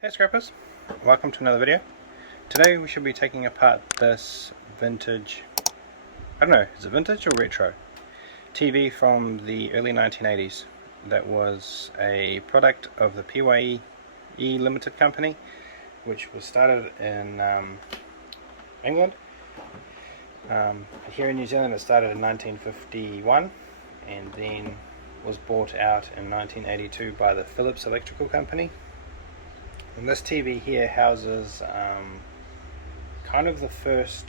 Hey scrappers, welcome to another video. Today we should be taking apart this vintage, I don't know, is it vintage or retro? TV from the early 1980s that was a product of the PYE Limited Company, which was started in England. Here in New Zealand it started in 1951 and then was bought out in 1982 by the Philips Electrical Company. And this TV here houses kind of the first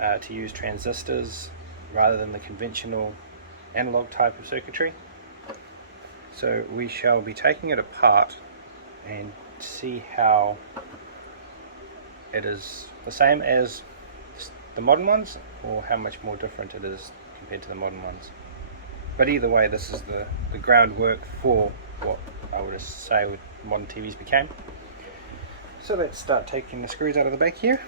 to use transistors rather than the conventional analog type of circuitry. So we shall be taking it apart and see how it is the same as the modern ones or how much more different it is compared to the modern ones. But either way, this is the groundwork for what I would say modern TVs became. So let's start taking the screws out of the back here.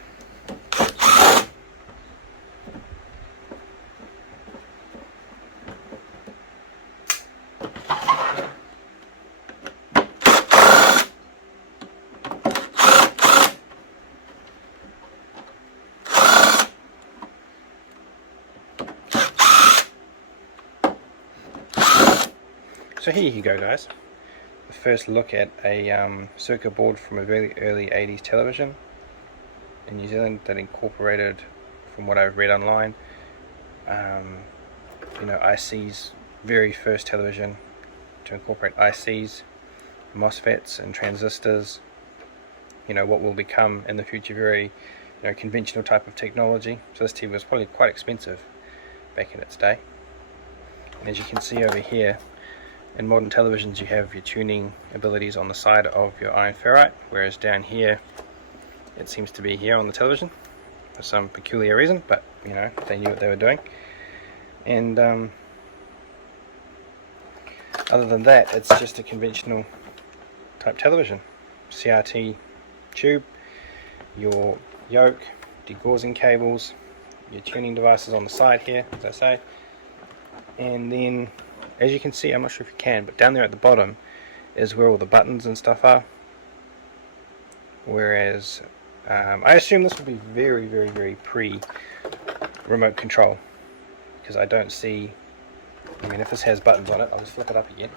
So here you go, guys. The first look at a circuit board from a very early 80s television in New Zealand that incorporated, from what I've read online, IC's very first television to incorporate ICs, MOSFETs and transistors, what will become in the future very conventional type of technology. So this TV was probably quite expensive back in its day. And as you can see over here, in modern televisions you have your tuning abilities on the side of your iron ferrite, whereas down here it seems to be here on the television for some peculiar reason, but they knew what they were doing. And other than that, it's just a conventional type television. CRT tube, your yoke, degaussing cables, your tuning devices on the side here, as I say, and then as you can see, I'm not sure if you can, but down there at the bottom is where all the buttons and stuff are. Whereas I assume this would be very, very, very pre-remote control, because I don't see, if this has buttons on it, I'll just flip it up again.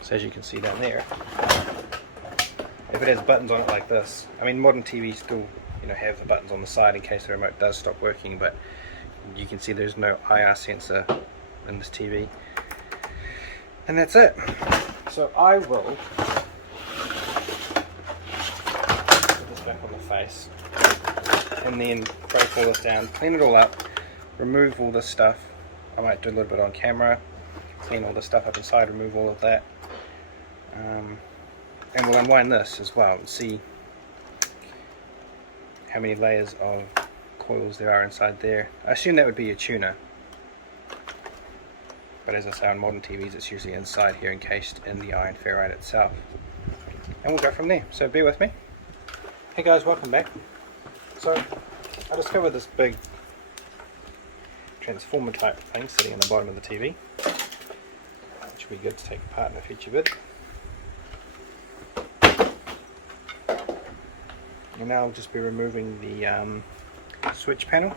So as you can see down there, if it has buttons on it like this, modern TVs still have the buttons on the side in case the remote does stop working, but you can see there's no IR sensor in this TV. And that's it. So I will put this back on the face and then break all this down, clean it all up, remove all this stuff. I might do a little bit on camera, clean all the stuff up inside, remove all of that. And we'll unwind this as well and see how many layers of coils there are inside there. I assume that would be a tuner, but as I say, on modern TVs it's usually inside here, encased in the iron ferrite itself. And we'll go from there, so bear with me. Hey guys, welcome back. So I discovered this big transformer type thing sitting on the bottom of the TV, which will be good to take apart in a future vid. And now I'll just be removing the switch panel.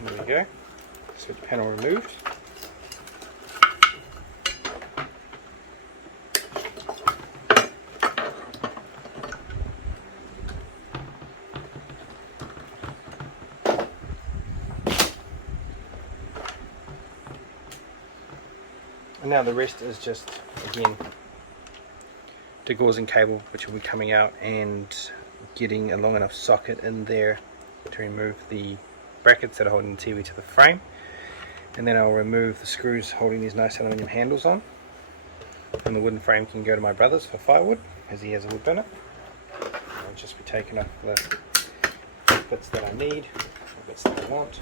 There we go. Switch panel removed. And now the rest is just, again, degaussing cable, which will be coming out and getting a long enough socket in there to remove the brackets that are holding the TV to the frame. And then I'll remove the screws holding these nice aluminium handles on. And the wooden frame can go to my brother's for firewood, as he has a wood burner. I'll just be taking off the bits that I need, the bits that I want.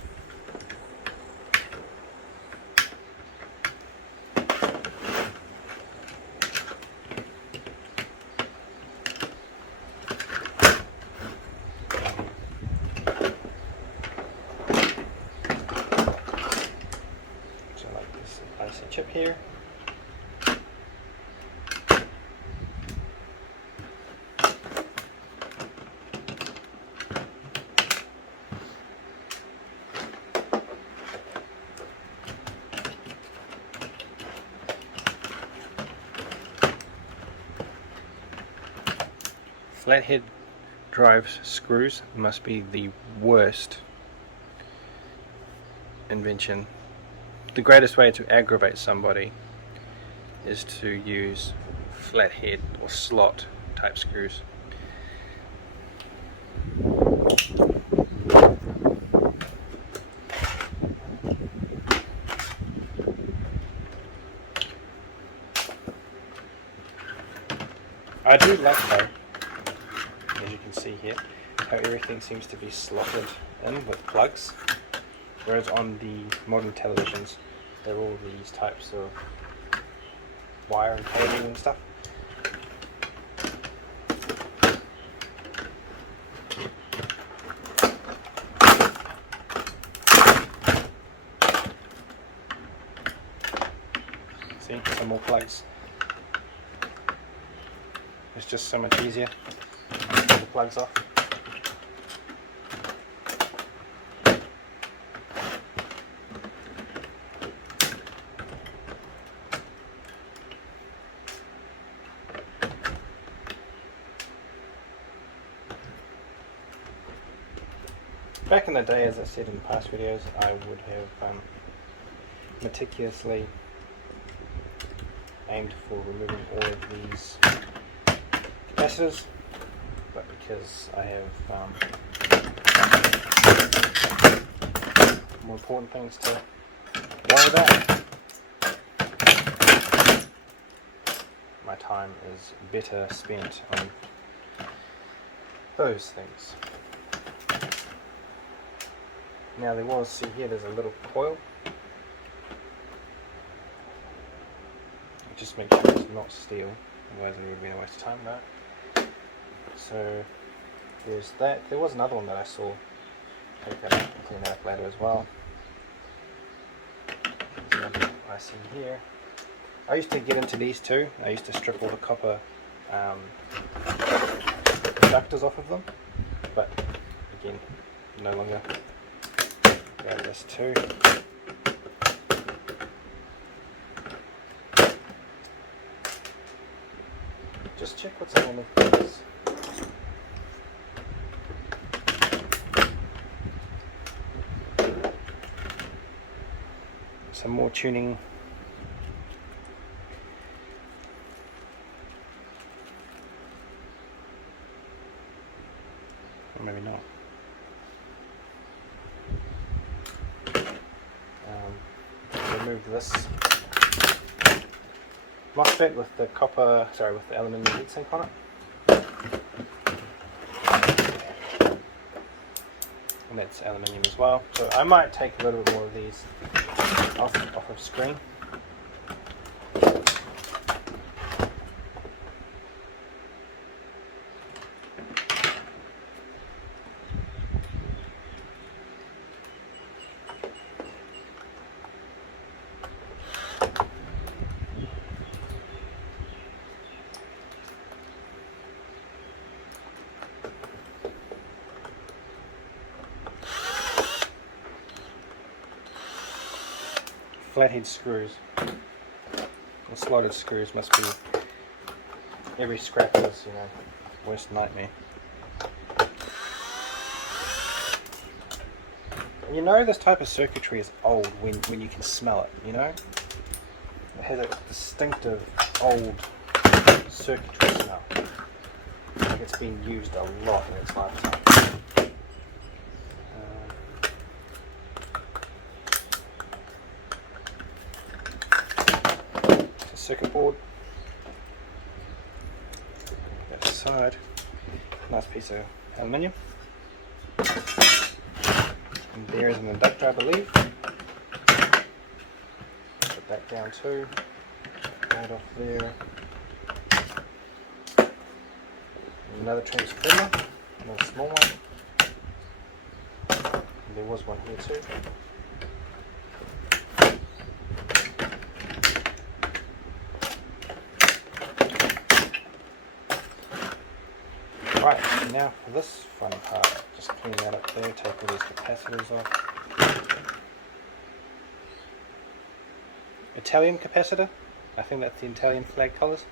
So like this IC chip here. Flathead drive screws must be the worst invention. The greatest way to aggravate somebody is to use flathead or slot type screws. I do like though, as you can see here, how everything seems to be slotted in with plugs, whereas on the modern televisions they're all these types of wire and cabling and stuff. See, some more plugs. It's just so much easier. Pull the plugs off. Back in the day, as I said in past videos, I would have meticulously aimed for removing all of these capacitors, but because I have more important things to worry about, my time is better spent on those things. Now see here, there's a little coil. Just make sure it's not steel, otherwise it would be a waste of time, right? So there's that. There was another one that I saw. Take that out and clean that up later as well. There's another IC here. I used to get into these too. I used to strip all the copper conductors off of them, but again, no longer. Grab this too. Just check what's underneath this. Some more tuning. Or maybe not. Remove this MOSFET with the with the aluminium heatsink on it. And that's aluminium as well. So I might take a little bit more of these off of screen. Flathead screws, or slotted screws, must be every scrapper's, worst nightmare. And this type of circuitry is old when you can smell it, It has a distinctive old circuitry smell. Like it's been used a lot in its lifetime. Circuit board, that aside, nice piece of aluminium. And there is an inductor, I believe. Put that down too. Right off there. Another transformer, another small one. And there was one here too. Right, now for this fun part, just clean that up there, take all these capacitors off. Italian capacitor, I think that's the Italian flag colours.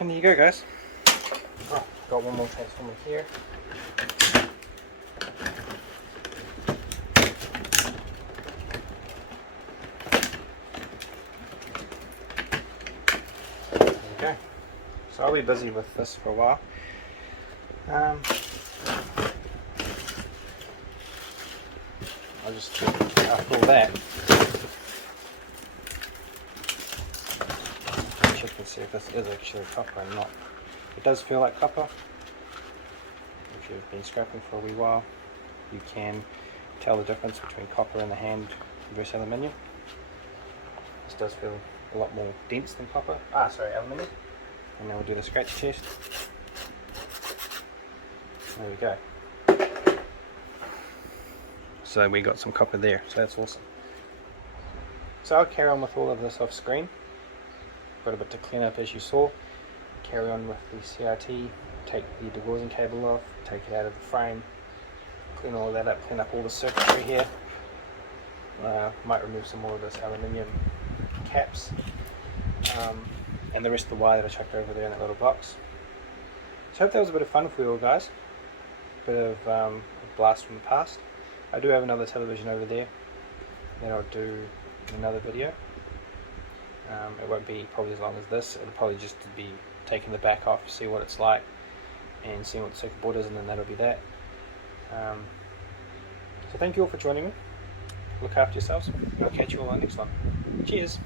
And there you go, guys. Oh, got one more transformer here. There we go. So I'll be busy with this for a while. I'll just check after all that. Check and see if this is actually copper or not. It does feel like copper. If you've been scrapping for a wee while, you can tell the difference between copper in the hand versus aluminium. This does feel a lot more dense than copper. Aluminium. And now we'll do the scratch test. There we go. So we got some copper there, so that's awesome. So I'll carry on with all of this off screen. Got a bit to clean up as you saw. Carry on with the CRT, take the degaussing cable off, take it out of the frame, clean all of that up, clean up all the circuitry here. Might remove some more of this aluminium caps and the rest of the wire that I chucked over there in that little box. So I hope that was a bit of fun for you all guys. Bit of a blast from the past. I do have another television over there that I'll do in another video. It won't be probably as long as this. It'll probably just be taking the back off, see what it's like, and seeing what the circuit board is, and then that'll be that. So thank you all for joining me. Look after yourselves. I'll catch you all on the next one. Cheers.